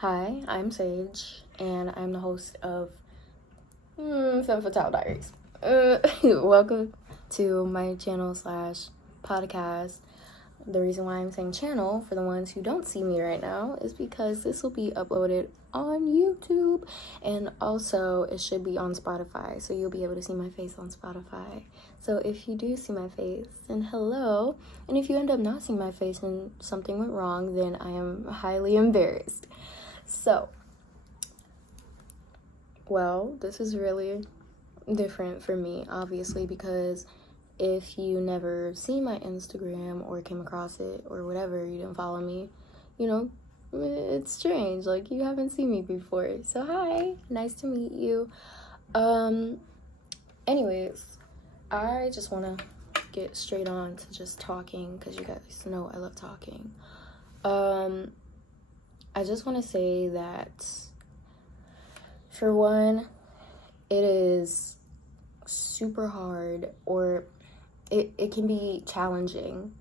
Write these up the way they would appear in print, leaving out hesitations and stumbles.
Hi, I'm Sage, and I'm the host of Femme Fatale Diaries. Welcome to my channel slash podcast. The reason why I'm saying channel for the ones who don't see me right now is because this will be uploaded on YouTube, and also it should be on Spotify, so you'll be able to see my face on Spotify. So if you do see my face, then hello, and if you end up not seeing my face and something went wrong, then I am highly embarrassed. So, well, this is really different for me, obviously, because if you never see my Instagram or came across it or whatever, you didn't follow me, it's strange. Like, you haven't seen me before. So, hi, nice to meet you. Anyways, I just want to get straight on to just talking because you guys know I love talking. I just want to say that, for one, it is super hard, or it can be challenging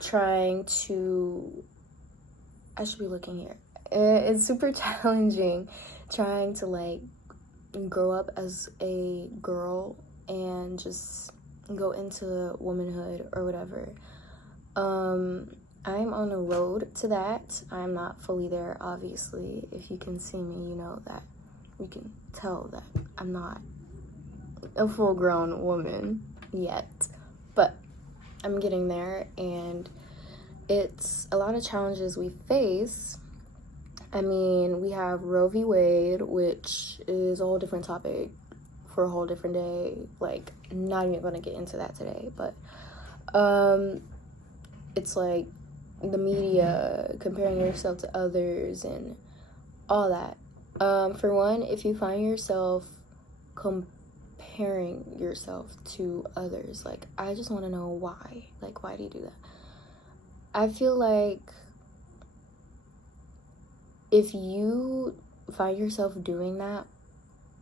trying to, I should be looking here. It's super challenging trying to, like, grow up as a girl and just go into womanhood or whatever. I'm on the road to that. I'm not fully there, obviously. If you can see me, you know that you can tell that I'm not a full-grown woman yet. But I'm getting there, and it's a lot of challenges we face. I mean, we have Roe v. Wade, which is a whole different topic for a whole different day. Like, not even going to get into that today. But it's like the media, comparing yourself to others and all that. For one, if you find yourself comparing yourself to others, like, I just want to know why. Like, why do you do that? I feel like if you find yourself doing that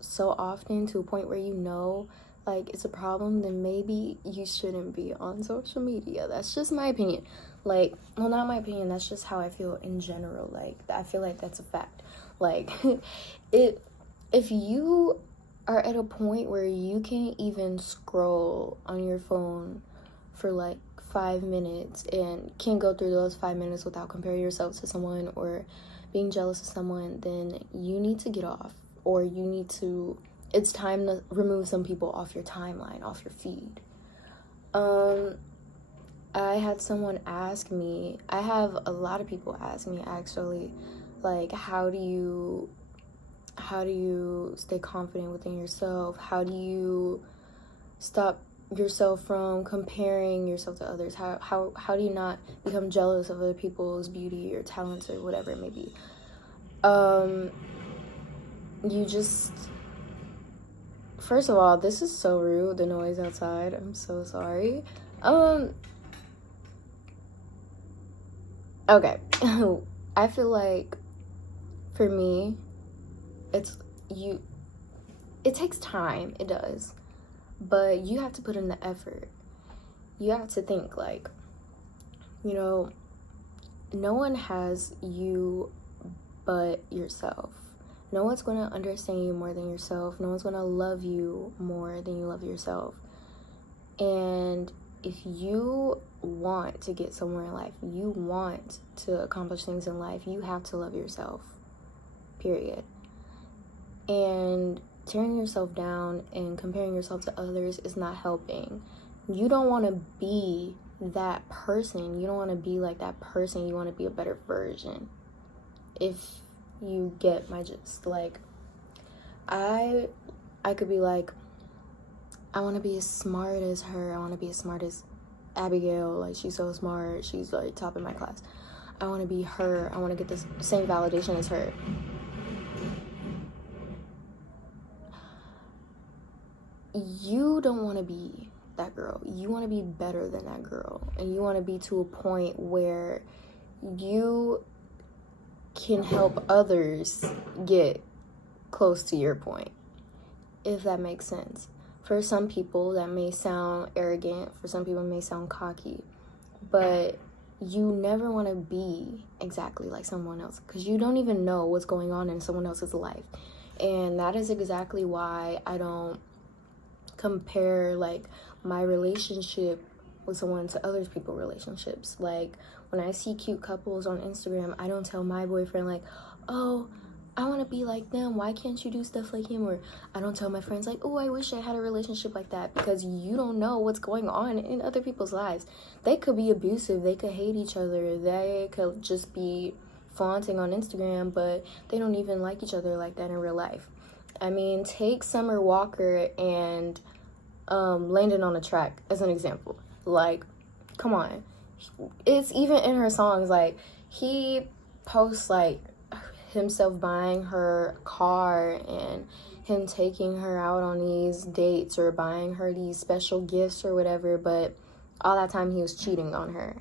so often to a point where you know, like, it's a problem, then maybe you shouldn't be on social media. That's just my opinion. Like, well, not my opinion, that's just how I feel in general. Like, I feel like that's a fact. Like, if you are at a point where you can't even scroll on your phone for like 5 minutes and can't go through those 5 minutes without comparing yourself to someone or being jealous of someone, then you need to get off, or it's time to remove some people off your timeline, off your feed. I had someone ask me, I have a lot of people ask me actually, like, how do you stay confident within yourself? How do you stop yourself from comparing yourself to others? How do you not become jealous of other people's beauty or talents or whatever it may be? You just, first of all, this is so rude, the noise outside. I'm so sorry. Okay. I feel like, for me, it takes time, it does, but you have to put in the effort. You have to think, like, no one has you but yourself. No one's going to understand you more than yourself. No one's going to love you more than you love yourself. And if you want to get somewhere in life, you want to accomplish things in life, you have to love yourself, period. And tearing yourself down and comparing yourself to others is not helping. You don't want to be that person. You don't want to be like that person. You want to be a better version. If you get my gist. Like, I could be like, I want to be as smart as her. I want to be as smart as Abigail. Like, she's so smart. She's, like, top in my class. I want to be her. I want to get the same validation as her. You don't want to be that girl. You want to be better than that girl. And you want to be to a point where you can help others get close to your point, if that makes sense. For some people, that may sound arrogant. For some people, it may sound cocky. But you never want to be exactly like someone else, because you don't even know what's going on in someone else's life. And that is exactly why I don't compare like my relationship with someone to other people's relationships. Like when I see cute couples on Instagram, I don't tell my boyfriend like, oh, I want to be like them, why can't you do stuff like him? Or I don't tell my friends like, oh, I wish I had a relationship like that, because you don't know what's going on in other people's lives. They could be abusive, they could hate each other, they could just be flaunting on Instagram, but they don't even like each other like that in real life. I mean, take Summer Walker and Landon on the Track as an example. Like, come on. It's even in her songs. Like, he posts like himself buying her car and him taking her out on these dates or buying her these special gifts or whatever, but all that time he was cheating on her,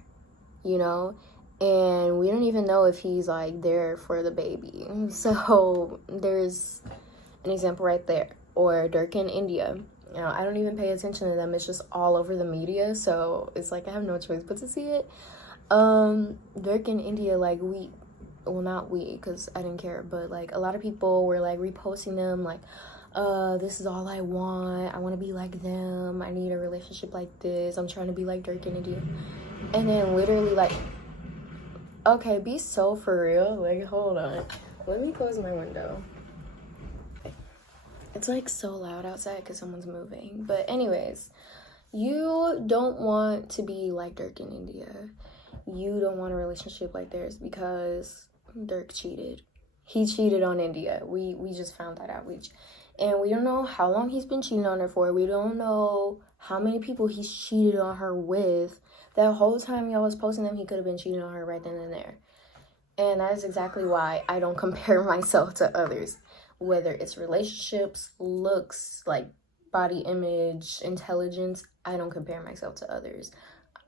you know? And we don't even know if he's like there for the baby. So there's an example right there. Or Dirk in India. You know, I don't even pay attention to them. It's just all over the media, so it's like I have no choice but to see it. Dirk in India, like not we, because I didn't care, but like a lot of people were like reposting them, like, this is all I want. I want to be like them. I need a relationship like this. I'm trying to be like Dirk in India. And then literally like, okay, be so for real. Like, hold on. Let me close my window. It's like so loud outside because someone's moving. But anyways, you don't want to be like Dirk in India. You don't want a relationship like theirs because Dirk cheated. He cheated on India. We just found that out. And we don't know how long he's been cheating on her for. We don't know how many people he's cheated on her with. That whole time y'all was posting them, he could have been cheating on her right then and there. And that is exactly why I don't compare myself to others. Whether it's relationships, looks, like body image, intelligence, I don't compare myself to others.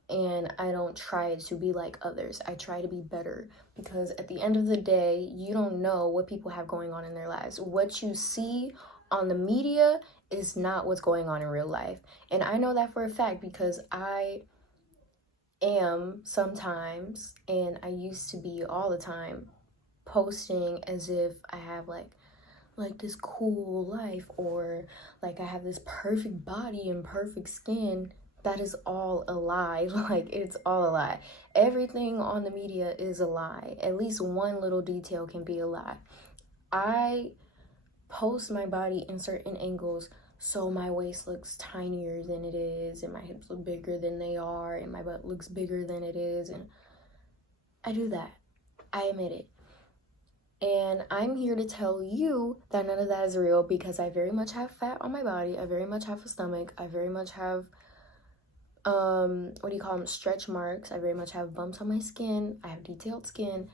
And I don't try to be like others. I try to be better, because at the end of the day, you don't know what people have going on in their lives. What you see on the media is not what's going on in real life. And I know that for a fact because I am sometimes, and I used to be all the time, posting as if I have like this cool life, or like I have this perfect body and perfect skin. That is all a lie. Like, it's all a lie. Everything on the media is a lie. At least one little detail can be a lie. I post my body in certain angles so my waist looks tinier than it is, and my hips look bigger than they are, and my butt looks bigger than it is, and I do that. I admit it. And I'm here to tell you that none of that is real, because I very much have fat on my body. I very much have a stomach. I very much have, what do you call them? Stretch marks. I very much have bumps on my skin. I have detailed skin.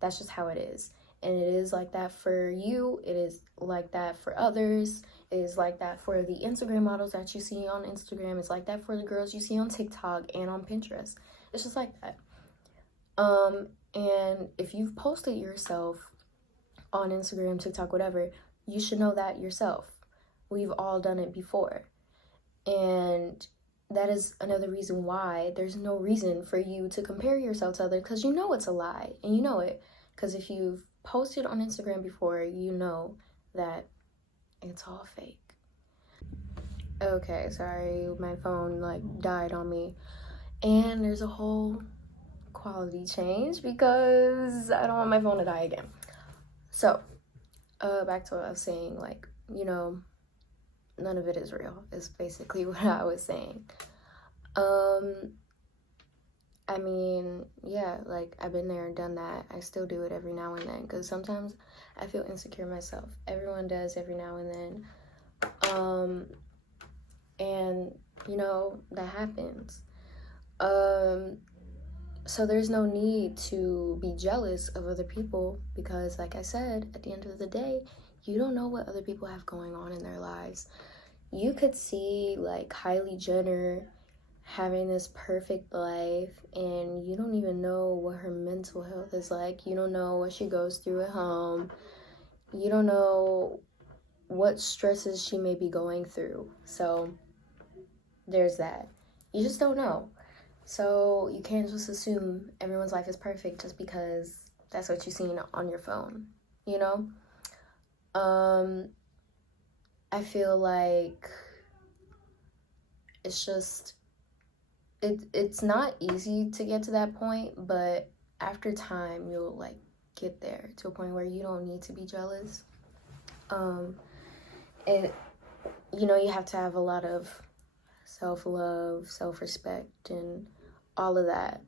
That's just how it is. And it is like that for you. It is like that for others. It is like that for the Instagram models that you see on Instagram. It's like that for the girls you see on TikTok and on Pinterest. It's just like that. And if you've posted yourself on Instagram, TikTok, whatever, you should know that yourself. We've all done it before. And that is another reason why there's no reason for you to compare yourself to others, because you know it's a lie, and you know it. Because if you've posted on Instagram before, you know that it's all fake. Okay, sorry, my phone like died on me. And there's a whole quality change because I don't want my phone to die again. So, back to what I was saying, like, you know, none of it is real, is basically what I was saying. I mean, yeah, like, I've been there and done that. I still do it every now and then, because sometimes I feel insecure myself. Everyone does every now and then. And, you know, that happens. So there's no need to be jealous of other people, because like I said, at the end of the day, you don't know what other people have going on in their lives. You could see like Kylie Jenner having this perfect life, and you don't even know what her mental health is like. You don't know what she goes through at home. You don't know what stresses she may be going through. So there's that. You just don't know. So you can't just assume everyone's life is perfect just because that's what you've seen on your phone, you know? I feel like it's just it's not easy to get to that point, but after time you'll like get there to a point where you don't need to be jealous. It you have to have a lot of self-love, self-respect, and all of that.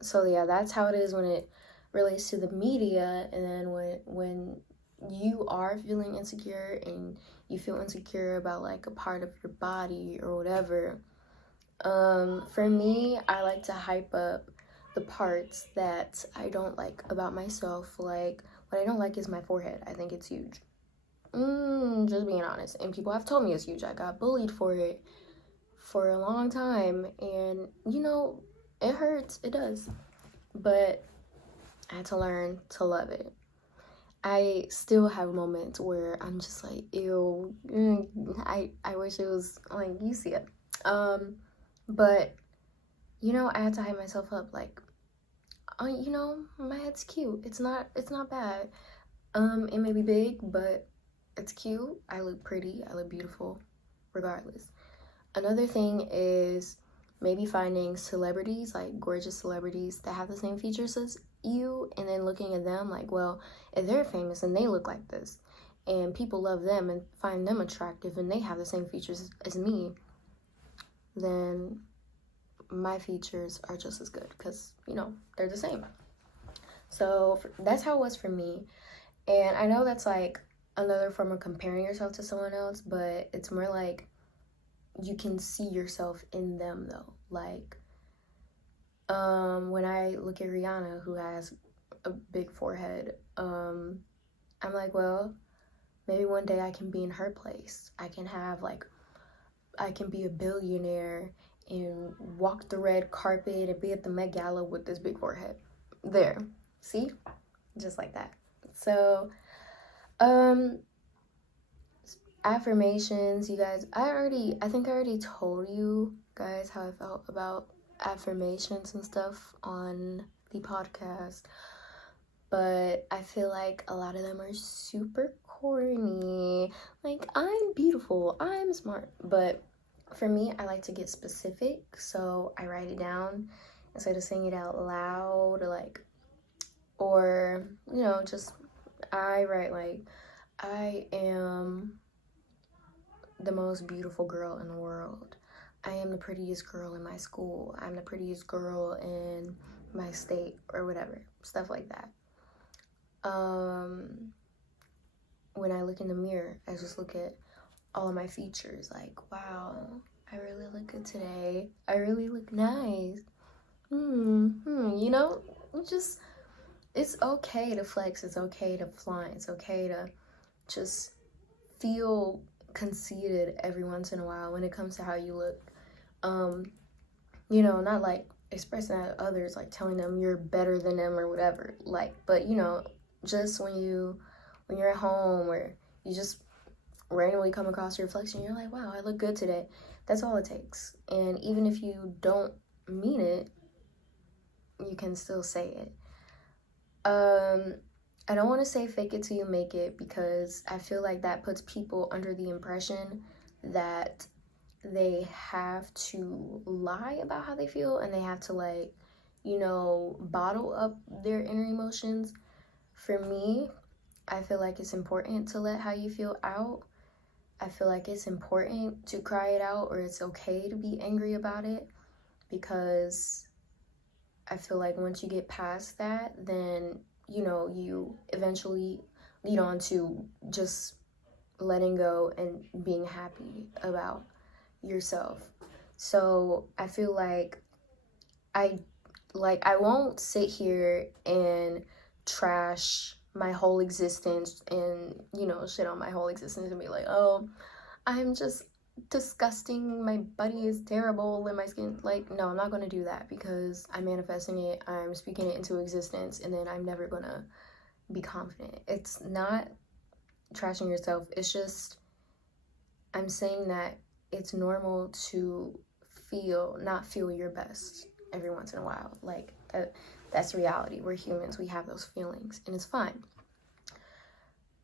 So yeah, that's how it is when it relates to the media. And then when you are feeling insecure and you feel insecure about like a part of your body or whatever, for me, I like to hype up the parts that I don't like about myself. Like, what I don't like is my forehead. I think it's huge. Just being honest. And people have told me it's huge. I got bullied for it for a long time. And, it hurts. It does. But I had to learn to love it. I still have moments where I'm just like, ew, I wish it was like, you see it. But, I had to hype myself up like, my head's cute. It's not bad. It may be big, but it's cute. I look pretty. I look beautiful regardless. Another thing is maybe finding celebrities, like gorgeous celebrities that have the same features as you, and then looking at them like, well, if they're famous and they look like this, and people love them and find them attractive and they have the same features as me, then my features are just as good because, they're the same. So that's how it was for me. And I know that's like another form of comparing yourself to someone else, but it's more like you can see yourself in them though. Like, when I look at Rihanna, who has a big forehead, I'm like, well, maybe one day I can be in her place. I can be a billionaire and walk the red carpet and be at the Met Gala with this big forehead. There, see? Just like that. So, affirmations, you guys. I think I already told you guys how I felt about affirmations and stuff on the podcast, but I feel like a lot of them are super corny. Like, I'm beautiful, I'm smart, but for me, I like to get specific, so I write it down instead of saying it out loud, or just I write like, I am the most beautiful girl in the world. I am the prettiest girl in my school. I'm the prettiest girl in my state, or whatever. Stuff like that. When I look in the mirror, I just look at all of my features like, wow, I really look good today. I really look nice. It's okay to flex. It's okay to flaunt. It's okay to just feel conceited every once in a while when it comes to how you look. Not like expressing that to others, like telling them you're better than them or whatever. Like, but just when you're at home or you just randomly come across your reflection, you're like, wow, I look good today. That's all it takes. And even if you don't mean it, you can still say it. I don't want to say fake it till you make it, because I feel like that puts people under the impression that they have to lie about how they feel and they have to bottle up their inner emotions. For me, I feel like it's important to let how you feel out. I feel like it's important to cry it out, or it's okay to be angry about it, because I feel like once you get past that, then you eventually lead on to just letting go and being happy about yourself. So I feel like I won't sit here and trash my whole existence and shit on my whole existence and be like, oh, I'm just disgusting, my body is terrible and my skin, like, no, I'm not going to do that, because I'm manifesting it, I'm speaking it into existence, and then I'm never going to be confident. It's not trashing yourself, it's just I'm saying that it's normal to not feel your best every once in a while. Like, that's reality. We're humans. We have those feelings, and it's fine.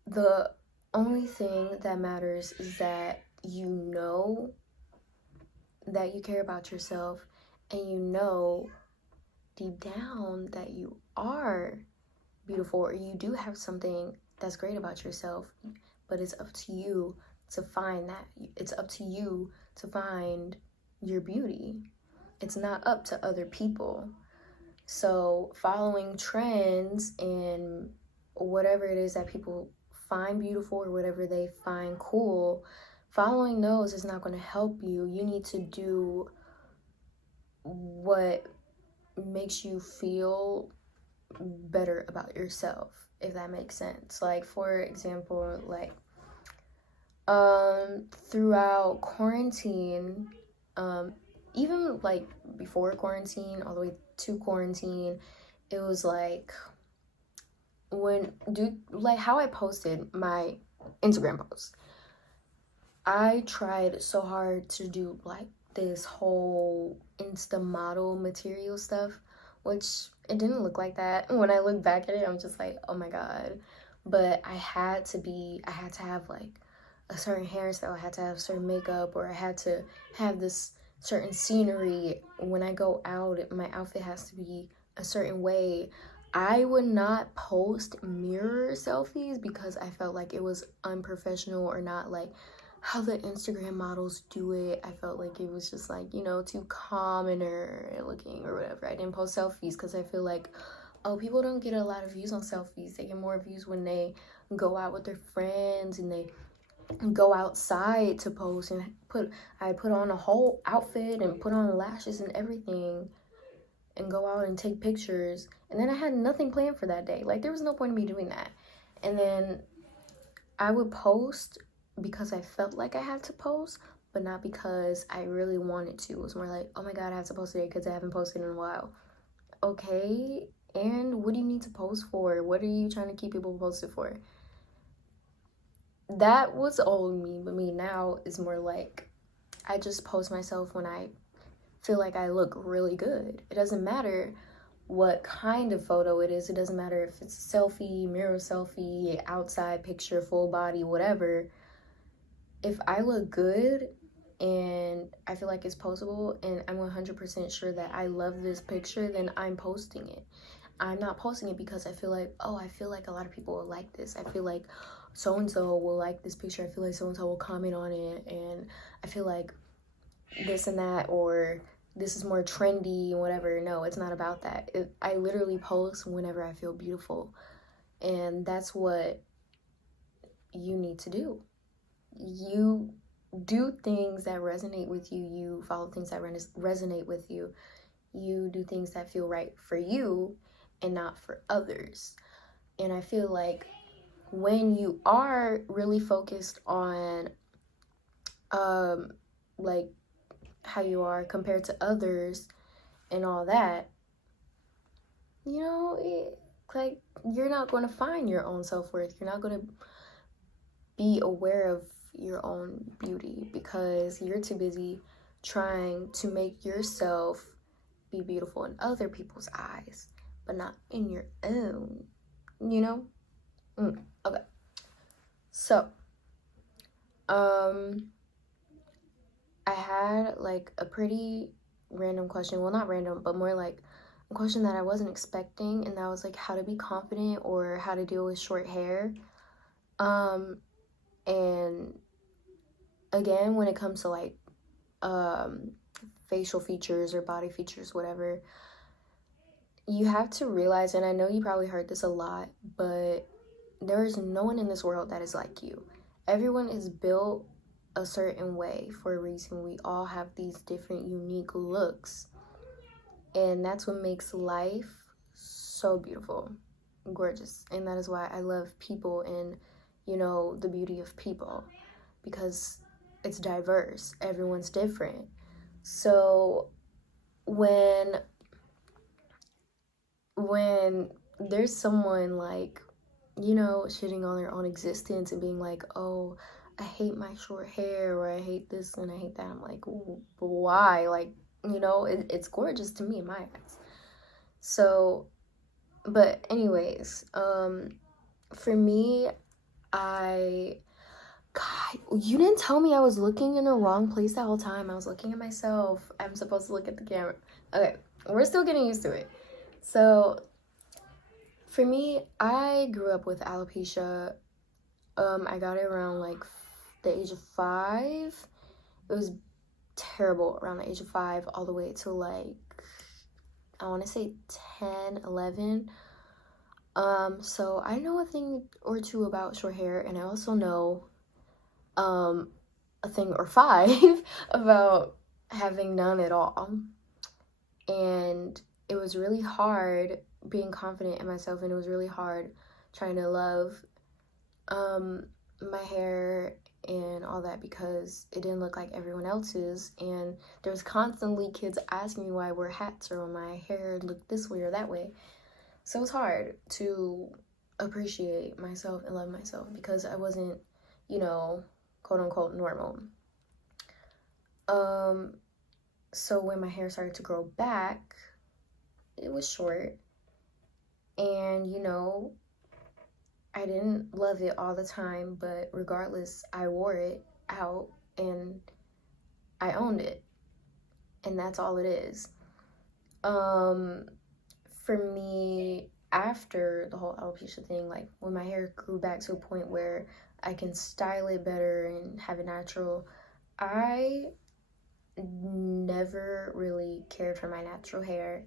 The only thing that matters is that you know that you care about yourself, and you know deep down that you are beautiful, or you do have something that's great about yourself, but it's up to you to find that. It's up to you to find your beauty. It's not up to other people. So following trends and whatever it is that people find beautiful or whatever they find cool, following those is not going to help you. You need to do what makes you feel better about yourself, if that makes sense. Like, for example, like throughout quarantine, even like before quarantine all the way to quarantine, it was like like how I posted my Instagram post, I tried so hard to do like this whole Insta model material stuff, which it didn't look like that. When I look back at it, I'm just like, oh my God. But I had to have like a certain hairstyle, I had to have certain makeup, or I had to have this certain scenery. When I go out, my outfit has to be a certain way. I would not post mirror selfies because I felt like it was unprofessional, or not like how the Instagram models do it. I felt like it was just like, too commoner looking or whatever. I didn't post selfies because I feel like, oh, people don't get a lot of views on selfies. They get more views when they go out with their friends and they go outside to post, and I put on a whole outfit and put on lashes and everything and go out and take pictures. And then I had nothing planned for that day. Like, there was no point in me doing that. And then I would post because I felt like I had to post, but not because I really wanted to. It was more like, oh my God, I have to post today because I haven't posted in a while. Okay, and what do you need to post for? What are you trying to keep people posted for? That was old me, but me now is more like, I just post myself when I feel like I look really good. It doesn't matter what kind of photo it is. It doesn't matter if it's a selfie, mirror selfie, outside picture, full body, whatever. If I look good and I feel like it's postable and I'm 100% sure that I love this picture, then I'm posting it. I'm not posting it because I feel like, oh, I feel like a lot of people will like this. I feel like so-and-so will like this picture. I feel like so-and-so will comment on it. And I feel like this and that, or this is more trendy and whatever. No, it's not about that. I literally post whenever I feel beautiful. And that's what you need to do. You do things that resonate with you. You follow things that resonate with you. You do things that feel right for you and not for others. And I feel like when you are really focused on like how you are compared to others and all that, like, you're not going to find your own self-worth. You're not going to be aware of your own beauty because you're too busy trying to make yourself be beautiful in other people's eyes, but not in your own, Okay. So, I had like a pretty random question. Well, not random, but more like a question that I wasn't expecting, and that was like how to be confident or how to deal with short hair. And again, when it comes to like facial features or body features, whatever, you have to realize, and I know you probably heard this a lot, but there is no one in this world that is like you. Everyone is built a certain way for a reason. We all have these different unique looks, and that's what makes life so beautiful, gorgeous. And that is why I love people and the beauty of people, because it's diverse. Everyone's different. So when there's someone like, shitting on their own existence and being like, oh, I hate my short hair, or I hate this and I hate that, I'm like, why? Like, You know, it's gorgeous to me in my eyes. So, but anyways, for me, I, God, you didn't tell me I was looking in the wrong place that whole time. I was looking at myself. I'm supposed to look at the camera. Okay, we're still getting used to it. So, for me, I grew up with alopecia. I got it around like the age of 5. It was terrible around the age of 5 all the way to like, I want to say 10, 11. So I know a thing or two about short hair, and I also know a thing or 5 about having none at all. And it was really hard being confident in myself, and it was really hard trying to love my hair and all that, because it didn't look like everyone else's, and there's constantly kids asking me why I wear hats or why my hair looked this way or that way. So it's hard to appreciate myself and love myself because I wasn't, you know, quote unquote normal. So when my hair started to grow back, it was short, and you know, I didn't love it all the time, but regardless, I wore it out and I owned it. And that's all it is. For me, after the whole alopecia thing, like when my hair grew back to a point where I can style it better and have it natural, I never really cared for my natural hair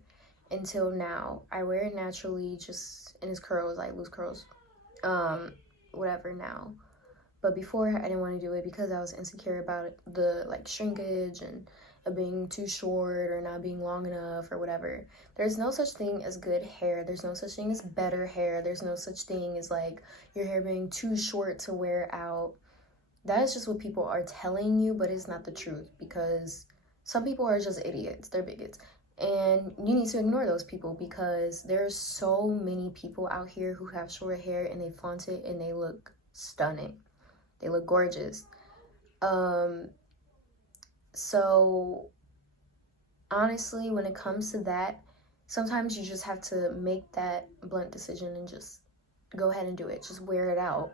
until now. I wear it naturally, just in its curls, like loose curls, whatever now. But before, I didn't want to do it because I was insecure about the like shrinkage and it being too short or not being long enough or whatever. There's no such thing as good hair. There's no such thing as better hair. There's no such thing as like your hair being too short to wear out. That is just what people are telling you, but it's not the truth, because some people are just idiots. They're bigots. And you need to ignore those people, because there's so many people out here who have short hair and they flaunt it and they look stunning. They look gorgeous. So honestly, when it comes to that, sometimes you just have to make that blunt decision and just go ahead and do it. Just wear it out.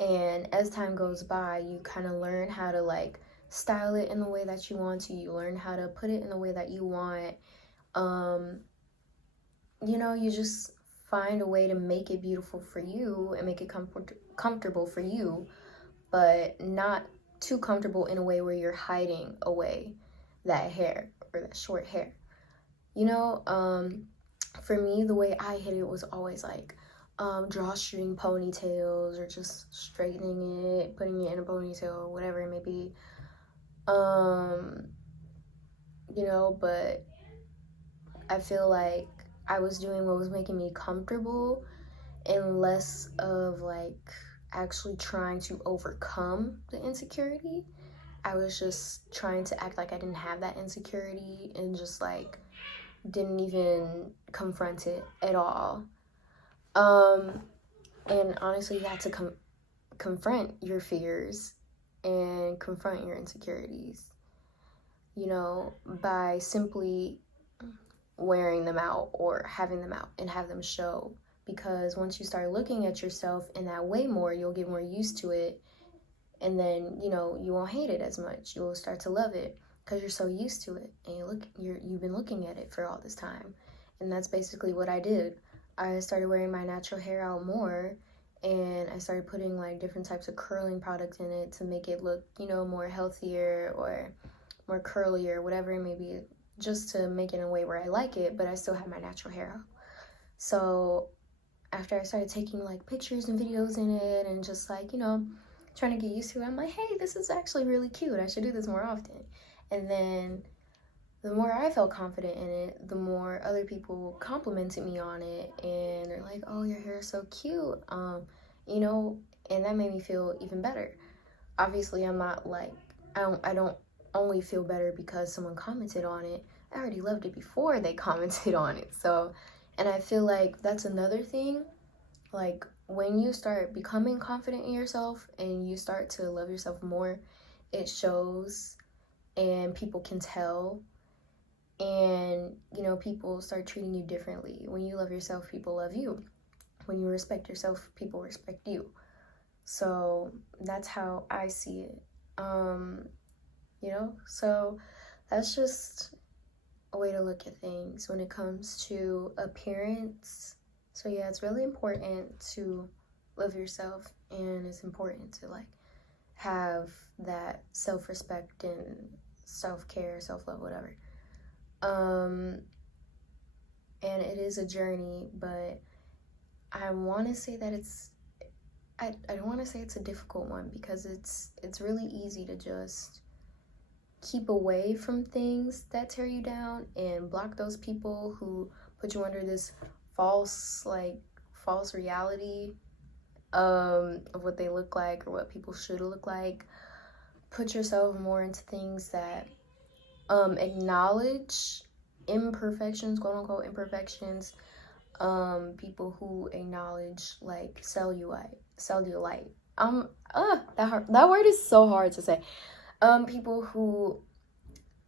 And as time goes by, you kind of learn how to like style it in the way that you want to. You learn how to put it in the way that you want. You know, you just find a way to make it beautiful for you and make it comfortable for you, but not too comfortable in a way where you're hiding away that hair or that short hair. You know, for me, the way I hid it was always like drawstring ponytails or just straightening it, putting it in a ponytail, whatever it may be. You know, but I feel like I was doing what was making me comfortable and less of like actually trying to overcome the insecurity. I was just trying to act like I didn't have that insecurity and just like didn't even confront it at all. And honestly, you have to confront your fears and confront your insecurities, you know, by simply wearing them out or having them out and have them show. Because once you start looking at yourself in that way more, you'll get more used to it, and then, you know, you won't hate it as much. You'll start to love it because you're so used to it, and you've been looking at it for all this time. And that's basically what I did. I started wearing my natural hair out more, and I started putting like different types of curling products in it to make it look, you know, more healthier or more curlier, whatever it may be, just to make it in a way where I like it, but I still have my natural hair out. So after I started taking like pictures and videos in it and just like, you know, trying to get used to it, I'm like, hey, this is actually really cute. I should do this more often. And then the more I felt confident in it, the more other people complimented me on it, and they're like, oh, your hair is so cute, you know, and that made me feel even better. Obviously, I'm not like, I don't only feel better because someone commented on it. I already loved it before they commented on it. So, and I feel like that's another thing, like when you start becoming confident in yourself and you start to love yourself more, it shows and people can tell. And, you know, people start treating you differently. When you love yourself, people love you. When you respect yourself, people respect you. So that's how I see it. You know, so that's just a way to look at things when it comes to appearance. So yeah, it's really important to love yourself, and it's important to like have that self-respect and self-care, self-love, whatever. And it is a journey, but I want to say that I don't want to say it's a difficult one, because it's really easy to just keep away from things that tear you down and block those people who put you under this false reality of what they look like or what people should look like. Put yourself more into things that acknowledge imperfections, quote unquote imperfections. People who acknowledge like cellulite. That word is so hard to say. People who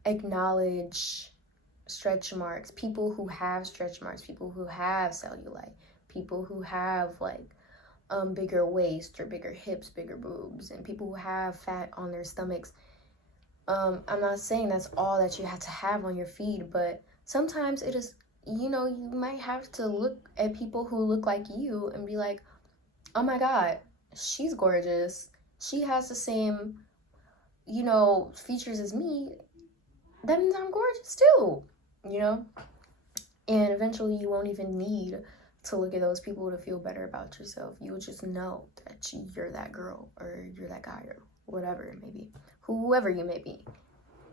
acknowledge stretch marks, people who have stretch marks, people who have cellulite, people who have like bigger waist or bigger hips, bigger boobs, and people who have fat on their stomachs. I'm not saying that's all that you have to have on your feed, but sometimes it is, you know, you might have to look at people who look like you and be like, oh my God, she's gorgeous. She has the same, you know, features as me. That means I'm gorgeous too, you know? And eventually you won't even need to look at those people to feel better about yourself. You will just know that you're that girl or you're that guy or whatever it may be, whoever you may be.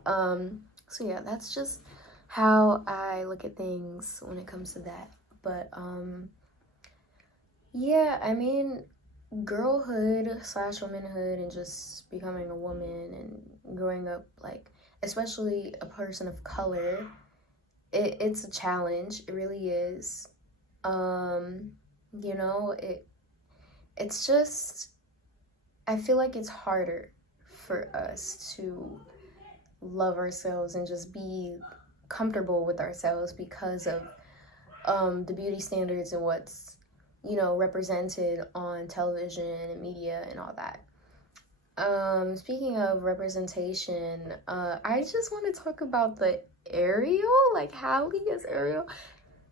So yeah, that's just how I look at things when it comes to that. But yeah, I mean, girlhood / womanhood and just becoming a woman and growing up, like, especially a person of color, it's a challenge. It really is. You know, it's just, I feel like it's harder for us to love ourselves and just be comfortable with ourselves because of the beauty standards and what's, you know, represented on television and media and all that. Speaking of representation, I just want to talk about the Ariel, like Hallie as Ariel.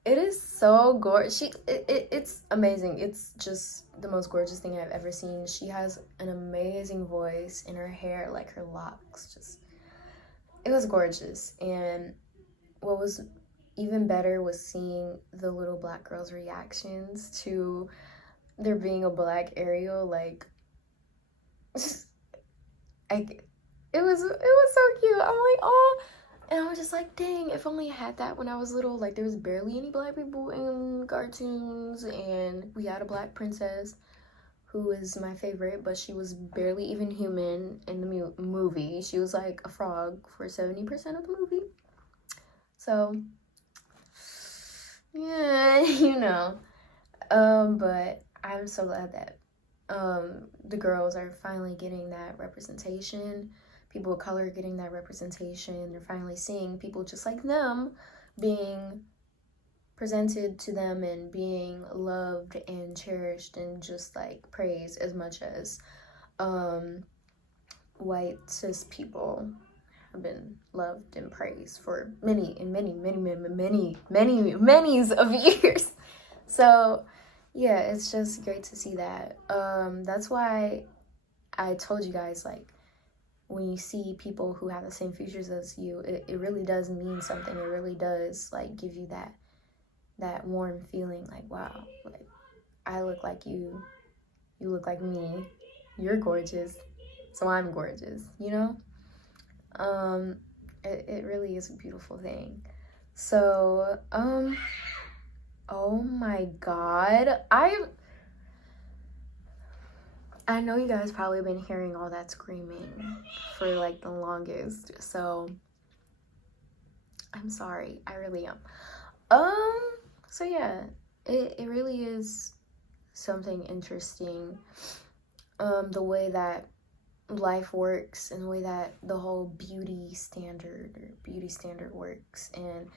It is so gorgeous. It's amazing. It's just the most gorgeous thing I've ever seen. She has an amazing voice, and her hair, like her locks, just, it was gorgeous. And what was even better was seeing the little black girls' reactions to there being a black Ariel. Like, it was so cute. I'm like, oh, and I was just like, dang, if only I had that when I was little. Like, there was barely any black people in cartoons, and we had a black princess who is my favorite, but she was barely even human in the movie. She was like a frog for 70% of the movie. So yeah, you know. But I'm so glad that the girls are finally getting that representation. People of color getting that representation. They're finally seeing people just like them being presented to them and being loved and cherished and just like praised as much as white cis people have been loved and praised for many of years. So yeah, it's just great to see that. That's why I told you guys, like, when you see people who have the same features as you, it really does mean something. It really does, like, give you that warm feeling, like, wow, like, I look like you look like me, you're gorgeous, so I'm gorgeous, you know? It really is a beautiful thing. So, oh my God, I know you guys probably been hearing all that screaming for like the longest, so I'm sorry, I really am. So yeah, it really is something interesting, the way that life works and the way that the whole beauty standard works. And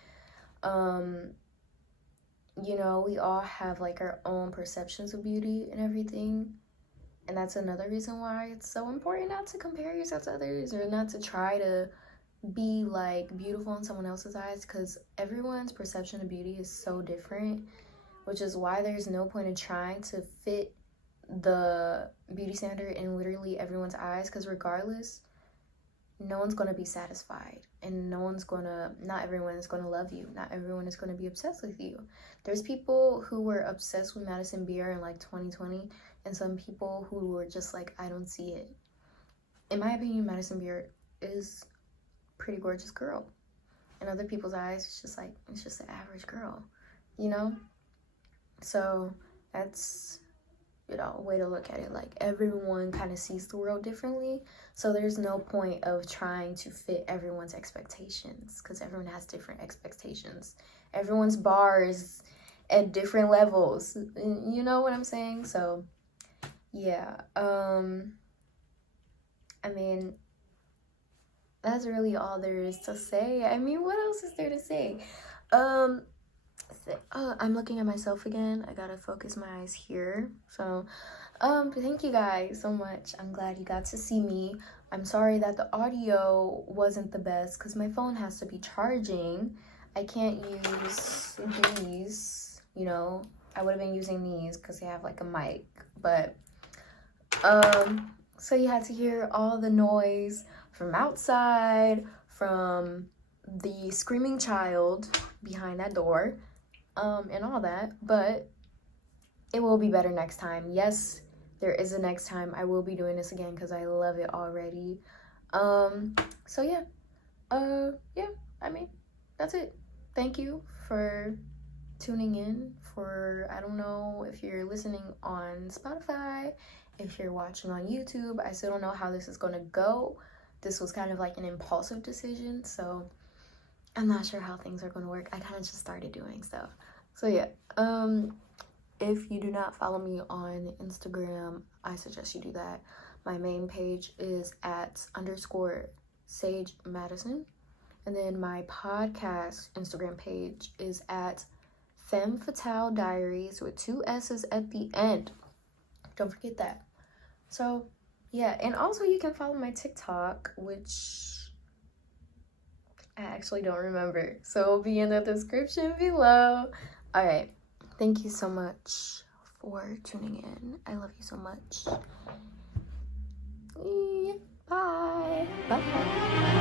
you know, we all have like our own perceptions of beauty and everything. And that's another reason why it's so important not to compare yourself to others, or not to try to be like beautiful in someone else's eyes, because everyone's perception of beauty is so different, which is why there's no point in trying to fit the beauty standard in literally everyone's eyes, because regardless, no one's going to be satisfied, and not everyone is going to love you. Not everyone is going to be obsessed with you. There's people who were obsessed with Madison Beer in like 2020, and some people who were just like, I don't see it. In my opinion, Madison Beer is a pretty gorgeous girl. In other people's eyes, it's just an average girl, you know? So that's, you know, a way to look at it. Like, everyone kind of sees the world differently, so there's no point of trying to fit everyone's expectations, because everyone has different expectations. Everyone's bar is at different levels, you know what I'm saying? So yeah, I mean, that's really all there is to say. I mean, what else is there to say? I'm looking at myself again. I gotta focus my eyes here. So thank you guys so much. I'm glad you got to see me. I'm sorry that the audio wasn't the best because my phone has to be charging. I can't use these, you know. I would have been using these because they have like a mic, but so you had to hear all the noise from outside, from the screaming child behind that door, and all that. But it will be better next time. Yes, there is a next time. I will be doing this again because I love it already. So yeah, yeah, I mean, that's it. Thank you for tuning in. I don't know if you're listening on Spotify, if you're watching on YouTube. I still don't know how this is gonna go. This was kind of like an impulsive decision, so I'm not sure how things are gonna work. I kind of just started doing stuff. So yeah, if you do not follow me on Instagram, I suggest you do that. My main page is at _Sage Madison. And then my podcast Instagram page is at Femme Fatale Diaries with 2 S's at the end. Don't forget that. So yeah, and also you can follow my TikTok, which I actually don't remember. So it'll be in the description below. All right. Thank you so much for tuning in. I love you so much. Bye. Bye.